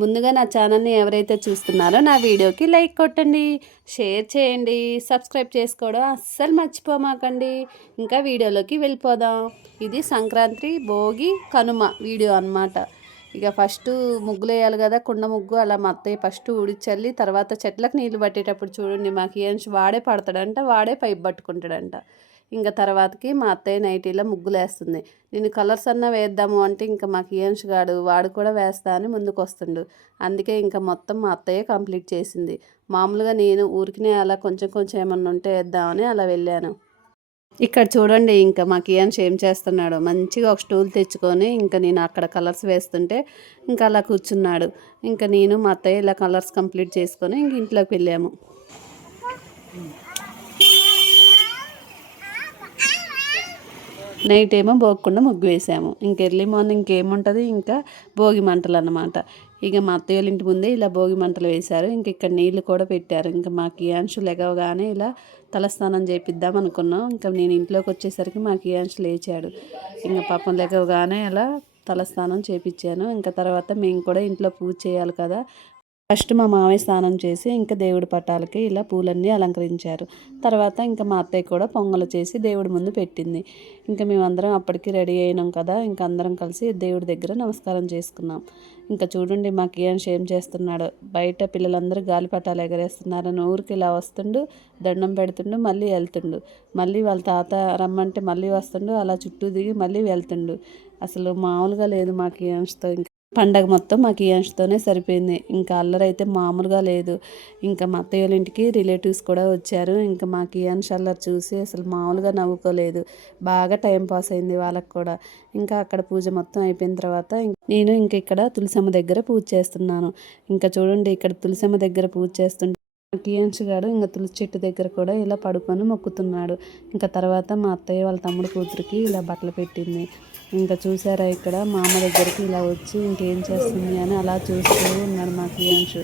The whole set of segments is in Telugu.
ముందుగా నా ఛానల్ని ఎవరైతే చూస్తున్నారో నా వీడియోకి లైక్ కొట్టండి షేర్ చేయండి సబ్స్క్రైబ్ చేసుకోవడం అస్సలు మర్చిపోమాకండి. ఇంకా వీడియోలోకి వెళ్ళిపోదాం. ఇది సంక్రాంతి భోగి కనుమ వీడియో అన్నమాట. ఇక ఫస్ట్ ముగ్గులు వేయాలి కదా కుండ ముగ్గు అలా మా అత్తయ్య ఫస్ట్ ఉడిచల్లి తర్వాత చెట్లకు నీళ్ళు పట్టేటప్పుడు చూడండి మాకు ఏంచి వాడే పడతాడంట వాడే పైపు పట్టుకుంటాడంట. ఇంకా తర్వాతకి మా అత్తయ్య నైటీలో ముగ్గులు వేస్తుంది నేను కలర్స్ అన్నా వేద్దాము అంటే ఇంకా మాకు ఏన్స్ గాడు వాడు కూడా వేస్తా అని ముందుకు వస్తుండు అందుకే ఇంకా మొత్తం మా అత్తయ్య కంప్లీట్ చేసింది. మామూలుగా నేను ఊరికినే అలా కొంచెం కొంచెం ఏమన్నా ఉంటే వేద్దామని అలా వెళ్ళాను. ఇక్కడ చూడండి ఇంకా మాకు ఏం ఏం చేస్తున్నాడు. మంచిగా ఒక స్టూల్ తెచ్చుకొని ఇంకా నేను అక్కడ కలర్స్ వేస్తుంటే ఇంకా అలా కూర్చున్నాడు. ఇంకా నేను మా అత్తయ్య ఇలా కలర్స్ కంప్లీట్ చేసుకొని ఇంక ఇంట్లోకి వెళ్ళాము. నైట్ ఏమో భోగకుండా ముగ్గు వేసాము. ఇంక ఎర్లీ మార్నింగ్ ఏముంటుంది ఇంకా భోగి మంటలు అన్నమాట ఇక మా అత్తయ్య వాళ్ళ ఇంటి ముందే ఇలా భోగి మంటలు వేశారు. ఇంక ఇక్కడ నీళ్ళు కూడా పెట్టారు. ఇంకా మాకు ఈ లెగవగానే ఇలా తలస్నానం చేపిద్దాం అనుకున్నాం. ఇంకా నేను ఇంట్లోకి వచ్చేసరికి మాకు ఈ లేచాడు. ఇంకా పాపం లెగవగానే ఇలా తలస్నానం చేపించాను ఇంకా తర్వాత మేము కూడా ఇంట్లో పూజ చేయాలి కదా ఫస్ట్ మా మామయ్య స్నానం చేసి ఇంకా దేవుడి పటాలకి ఇలా పూలన్నీ అలంకరించారు. తర్వాత ఇంకా మా అత్తయ్య కూడా పొంగలు చేసి దేవుడి ముందు పెట్టింది. ఇంకా మేమందరం అప్పటికి రెడీ అయినాం కదా ఇంకా అందరం కలిసి దేవుడి దగ్గర నమస్కారం చేసుకున్నాం. ఇంకా చూడండి మాకు ఏం షేమ్ చేస్తున్నాడు. బయట పిల్లలందరూ గాలిపటాలు ఎగరేస్తున్నారని ఊరికి ఇలా వస్తుండు దండం పెడుతుండు మళ్ళీ వెళ్తుండు. మళ్ళీ వాళ్ళ తాత రమ్మంటే మళ్ళీ వస్తుండు అలా చుట్టూ దిగి మళ్ళీ వెళ్తుండు. అసలు మామూలుగా లేదు మాకు ఈ అంశతో ఇంకా. పండగ మొత్తం మాకు ఈ అంశతోనే సరిపోయింది. ఇంకా అల్లరైతే మామూలుగా లేదు. ఇంకా మా అత్తయ్య వాళ్ళ ఇంటికి రిలేటివ్స్ కూడా వచ్చారు. ఇంకా మాకు ఈ అంశ అల్లరి చూసి అసలు మామూలుగా నవ్వుకోలేదు. బాగా టైం పాస్ అయింది వాళ్ళకి కూడా. ఇంకా అక్కడ పూజ మొత్తం అయిపోయిన తర్వాత నేను ఇంకా ఇక్కడ తులసమ్మ దగ్గర పూజ చేస్తున్నాను. ఇంకా చూడండి ఇక్కడ తులసమ్మ దగ్గర పూజ చేస్తుంటే కియన్స్ గారు ఇంకా తులసి చెట్టు దగ్గర కూడా ఇలా పడుకొని మొక్కుతున్నాడు. ఇంకా తర్వాత మా అత్తయ్య వాళ్ళ తమ్ముడు కూతురికి ఇలా బట్టలు పెట్టింది. ఇంకా చూసారా ఇక్కడ? మా అమ్మ దగ్గరికి ఇలా వచ్చి ఇంకేం చేస్తుంది అని అలా చూస్తూ ఉన్నాడు మా కియాన్షు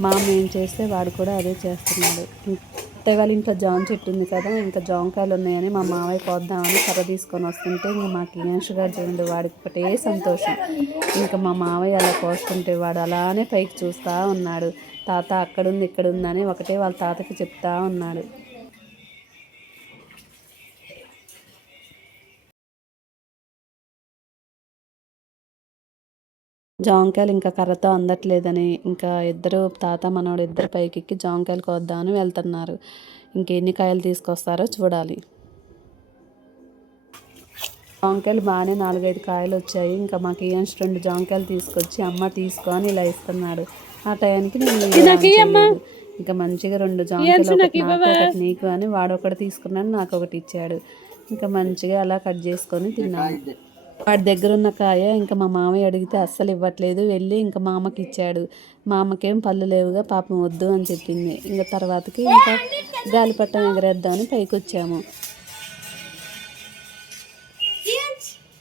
మా అమ్మ ఏం చేస్తే వాడు కూడా అదే చేస్తున్నాడు. అత్తయ్య వాళ్ళ ఇంట్లో జామ చెట్టు ఉంది కదా ఇంకా జామకాయలు ఉన్నాయని మా మావయ్య కోద్దామని కర్ర తీసుకొని వస్తుంటే ఇంకా మా కియాన్షు గారు చూడండి వాడికి ఒకటే సంతోషం. ఇంకా మా మావయ్య అలా కోస్తుంటే వాడు అలానే పైకి చూస్తూ ఉన్నాడు. తాత అక్కడుంది ఇక్కడ ఉందని ఒకటే వాళ్ళ తాతకి చెప్తా ఉన్నాడు. జాంకాయలు ఇంకా కర్రతో అందట్లేదని ఇంకా ఇద్దరు తాత మనవడు ఇద్దరు పైకెక్కి జాంకాయలు కోద్దామని వెళ్తున్నారు. ఇంకెన్ని కాయలు తీసుకొస్తారో చూడాలి. జాంకాయలు బాగానే నాలుగైదు కాయలు వచ్చాయి. ఇంకా మాకు ఈయన్స్ రెండు జాంకాయలు తీసుకొచ్చి అమ్మ తీసుకో అని ఇలా ఇస్తున్నాడు. ఆ టయానికి నేను. ఇంకా మంచిగా రెండు జాంకాయలు ఒకటి నాకు ఒకటి నీకు అని వాడు ఒకటి తీసుకున్నాడు నాకు ఒకటి ఇచ్చాడు. ఇంకా మంచిగా అలా కట్ చేసుకొని తిన్నాను వాడి దగ్గర ఉన్న కాయ ఇంకా మా మామయ్య అడిగితే అస్సలు ఇవ్వట్లేదు. వెళ్ళి ఇంకా మామకి ఇచ్చాడు. మామకేం పళ్ళు లేవుగా పాపం వద్దు అని చెప్పింది. ఇంకా తర్వాతకి ఇంకా గాలిపట్టం ఎగరేద్దామని పైకి వచ్చాము.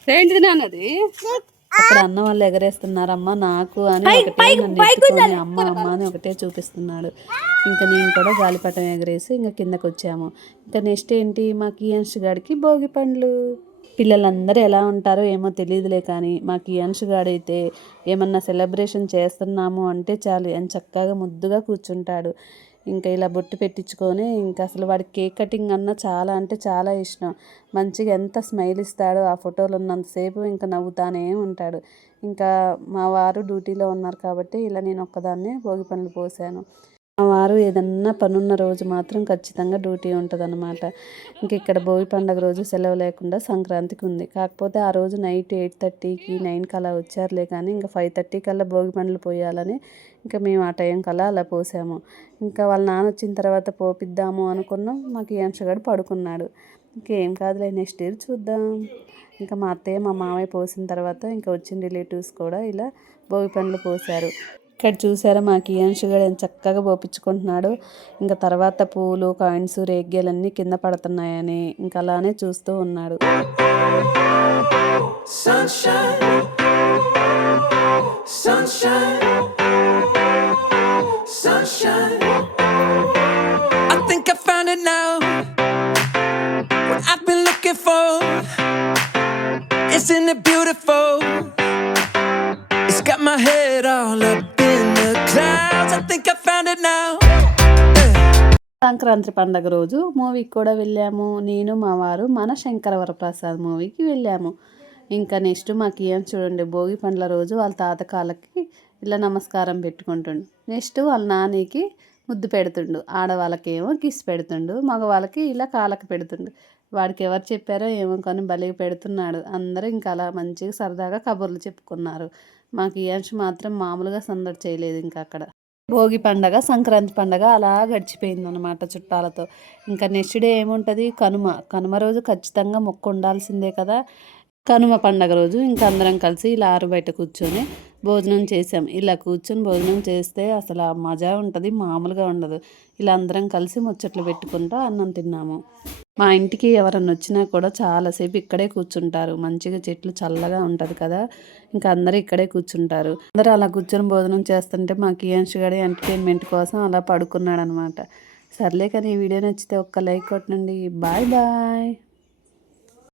ఏంటిది నాన్నది అక్కడ అన్న వాళ్ళు ఎగరేస్తున్నారమ్మా నాకు అని ఒకటే నన్ను ఎత్తుకొని అమ్మ అమ్మ అని ఒకటే చూపిస్తున్నాడు. ఇంకా నేను కూడా గాలిపటం ఎగరేసి ఇంకా కిందకు వచ్చాము ఇంకా నెక్స్ట్ ఏంటి? మా కియాన్ష్ గాడికి భోగి పండ్లు. పిల్లలందరూ ఎలా ఉంటారో ఏమో తెలియదులే కానీ మాకు కియాన్ష్ గాడైతే ఏమన్నా సెలబ్రేషన్ చేస్తున్నాము అంటే చాలు ఎంత చక్కగా ముద్దుగా కూర్చుంటాడు. ఇంకా ఇలా బొట్టు పెట్టించుకొని ఇంకా అసలు వాడి కేక్ కటింగ్ అన్న చాలా అంటే చాలా ఇష్టం. మంచిగా ఎంత స్మైల్ ఇస్తాడో ఆ ఫోటోలు ఉన్నంతసేపు ఇంకా నవ్వుతానే ఉంటాడు. ఇంకా మా వారు డ్యూటీలో ఉన్నారు కాబట్టి ఇలా నేను ఒక్కదాన్నే భోగి పనులు పోసాను. మా వారు ఏదన్నా పనున్న రోజు మాత్రం ఖచ్చితంగా డ్యూటీ ఉంటుంది అనమాట ఇంక ఇక్కడ భోగి పండగ రోజు సెలవు లేకుండా సంక్రాంతికి ఉంది. కాకపోతే ఆ రోజు నైట్ ఎయిట్ థర్టీకి నైన్కి అలా వచ్చారులే కానీ ఇంకా ఫైవ్ థర్టీ కల్లా భోగి పండ్లు పోయాలని ఇంకా మేము ఆ టైం కల్లా అలా పోసాము. ఇంకా వాళ్ళ నాన్న వచ్చిన తర్వాత పోపిద్దాము అనుకున్నాం. మాకు ఈ అంశగాడు పడుకున్నాడు. ఇంకేం కాదులే నెక్స్ట్ ఇయర్ చూద్దాం. ఇంకా మా అత్తయ్య మా మామయ్య పోసిన తర్వాత ఇంకా వచ్చిన రిలేటివ్స్ కూడా ఇలా భోగి పండ్లు పోసారు. ఇక్కడ చూసారా మా కియాన్షు గడు ఎంత చక్కగా పోపించుకుంటున్నాడు ఇంకా తర్వాత పూలు కాయిన్స్ రేగ్గేలన్నీ కింద పడుతున్నాయని ఇంకా అలానే చూస్తూ ఉన్నాడు. Isn't it beautiful? It's. Sankranti పండగ రోజు మూవీకి కూడా వెళ్ళాము. నేను మా వారు మన శంకర వరప్రసాద్ మూవీకి వెళ్ళాము. ఇంకా నెక్స్ట్ మాకు ఏం చూడండి భోగి పండ్ల రోజు వాళ్ళ తాత ఇలా నమస్కారం పెట్టుకుంటుండు. నెక్స్ట్ వాళ్ళ నాన్నకి ముద్దు పెడుతుండు. ఆడవాళ్ళకేమో కిస్ పెడుతుండు మగవాళ్ళకి ఇలా కాళ్ళకి పెడుతుండు. వాడికి ఎవరు చెప్పారో ఏమో కానీ భలే పెడుతున్నాడు. అందరూ ఇంకా అలా మంచిగా సరదాగా కబుర్లు చెప్పుకున్నారు. మాకు ఈ అంశం మాత్రం మామూలుగా సందడి చేయలేదు ఇంకా అక్కడ. భోగి పండగ సంక్రాంతి పండగ అలా గడిచిపోయింది అనమాట చుట్టాలతో. ఇంకా నెక్స్ట్ డే ఏముంటుంది? కనుమ. కనుమ రోజు ఖచ్చితంగా మొక్కు ఉండాల్సిందే కదా. కనుమ పండగ రోజు ఇంకా అందరం కలిసి ఇలా ఆరు బయట కూర్చొని భోజనం చేసాం ఇలా కూర్చొని భోజనం చేస్తే అసలు ఆ మజా ఉంటుంది మామూలుగా ఉండదు. ఇలా అందరం కలిసి ముచ్చట్లు పెట్టుకుంటూ అన్నం తిన్నాము. మా ఇంటికి ఎవరన్నా వచ్చినా కూడా చాలాసేపు ఇక్కడే కూర్చుంటారు. మంచిగా చెట్లు చల్లగా ఉంటుంది కదా ఇంకా అందరూ ఇక్కడే కూర్చుంటారు. అందరూ అలా కూర్చొని భోజనం చేస్తుంటే మా కియాన్ష్ గడి ఎంటర్టైన్మెంట్ కోసం అలా పడుకున్నాడు అనమాట సర్లే కానీ ఈ వీడియో నచ్చితే ఒక్క లైక్ కొట్టండి బాయ్ బాయ్.